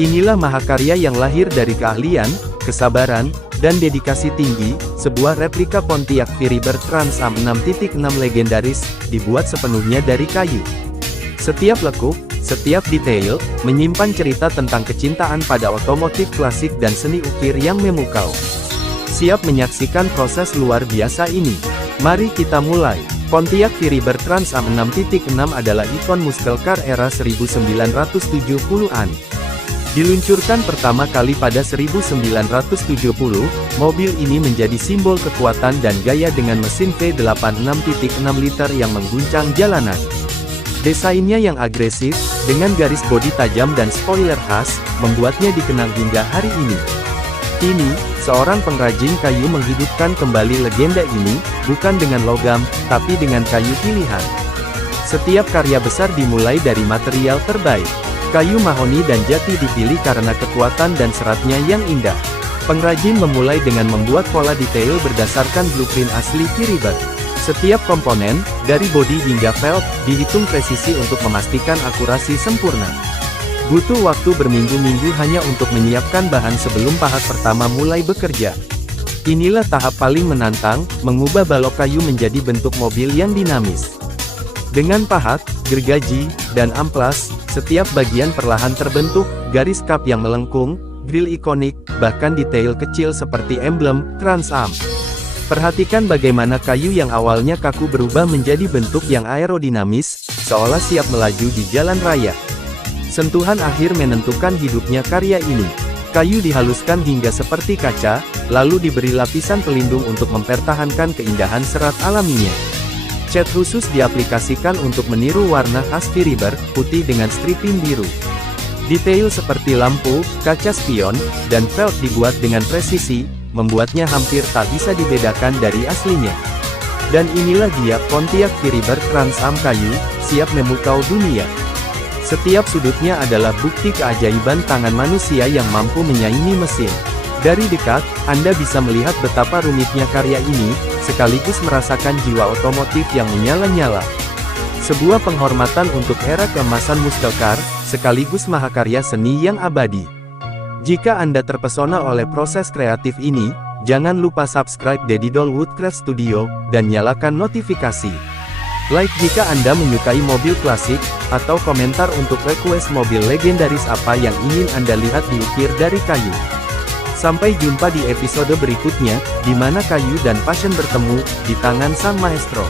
Inilah mahakarya yang lahir dari keahlian, kesabaran, dan dedikasi tinggi, sebuah replika Pontiac Firebird Trans-Am 6.6 legendaris, dibuat sepenuhnya dari kayu. Setiap lekuk, setiap detail, menyimpan cerita tentang kecintaan pada otomotif klasik dan seni ukir yang memukau. Siap menyaksikan proses luar biasa ini? Mari kita mulai. Pontiac Firebird Trans-Am 6.6 adalah ikon muscle car era 1970-an. Diluncurkan pertama kali pada 1970, mobil ini menjadi simbol kekuatan dan gaya dengan mesin V8 6.6 liter yang mengguncang jalanan. Desainnya yang agresif, dengan garis bodi tajam dan spoiler khas, membuatnya dikenang hingga hari ini. Kini, seorang pengrajin kayu menghidupkan kembali legenda ini, bukan dengan logam, tapi dengan kayu pilihan. Setiap karya besar dimulai dari material terbaik. Kayu mahoni dan jati dipilih karena kekuatan dan seratnya yang indah. Pengrajin memulai dengan membuat pola detail berdasarkan blueprint asli Firebird. Setiap komponen, dari bodi hingga velg, dihitung presisi untuk memastikan akurasi sempurna. Butuh waktu berminggu-minggu hanya untuk menyiapkan bahan sebelum pahat pertama mulai bekerja. Inilah tahap paling menantang, mengubah balok kayu menjadi bentuk mobil yang dinamis. Dengan pahat, gergaji, dan amplas, setiap bagian perlahan terbentuk, garis kap yang melengkung, grill ikonik, bahkan detail kecil seperti emblem Trans-Am. Perhatikan bagaimana kayu yang awalnya kaku berubah menjadi bentuk yang aerodinamis, seolah siap melaju di jalan raya. Sentuhan akhir menentukan hidupnya karya ini. Kayu dihaluskan hingga seperti kaca, lalu diberi lapisan pelindung untuk mempertahankan keindahan serat alaminya. Cat khusus diaplikasikan untuk meniru warna khas Firebird, putih dengan striping biru. Detail seperti lampu, kaca spion, dan velg dibuat dengan presisi, membuatnya hampir tak bisa dibedakan dari aslinya. Dan inilah dia, Pontiac Firebird Trans-Am kayu, siap memukau dunia. Setiap sudutnya adalah bukti keajaiban tangan manusia yang mampu menyaingi mesin. Dari dekat, Anda bisa melihat betapa rumitnya karya ini, sekaligus merasakan jiwa otomotif yang menyala-nyala. Sebuah penghormatan untuk era keemasan muscle car, sekaligus mahakarya seni yang abadi. Jika Anda terpesona oleh proses kreatif ini, jangan lupa subscribe Dedidol Woodcraft Studio, dan nyalakan notifikasi. Like jika Anda menyukai mobil klasik, atau komentar untuk request mobil legendaris apa yang ingin Anda lihat diukir dari kayu. Sampai jumpa di episode berikutnya, di mana kayu dan passion bertemu, di tangan sang maestro.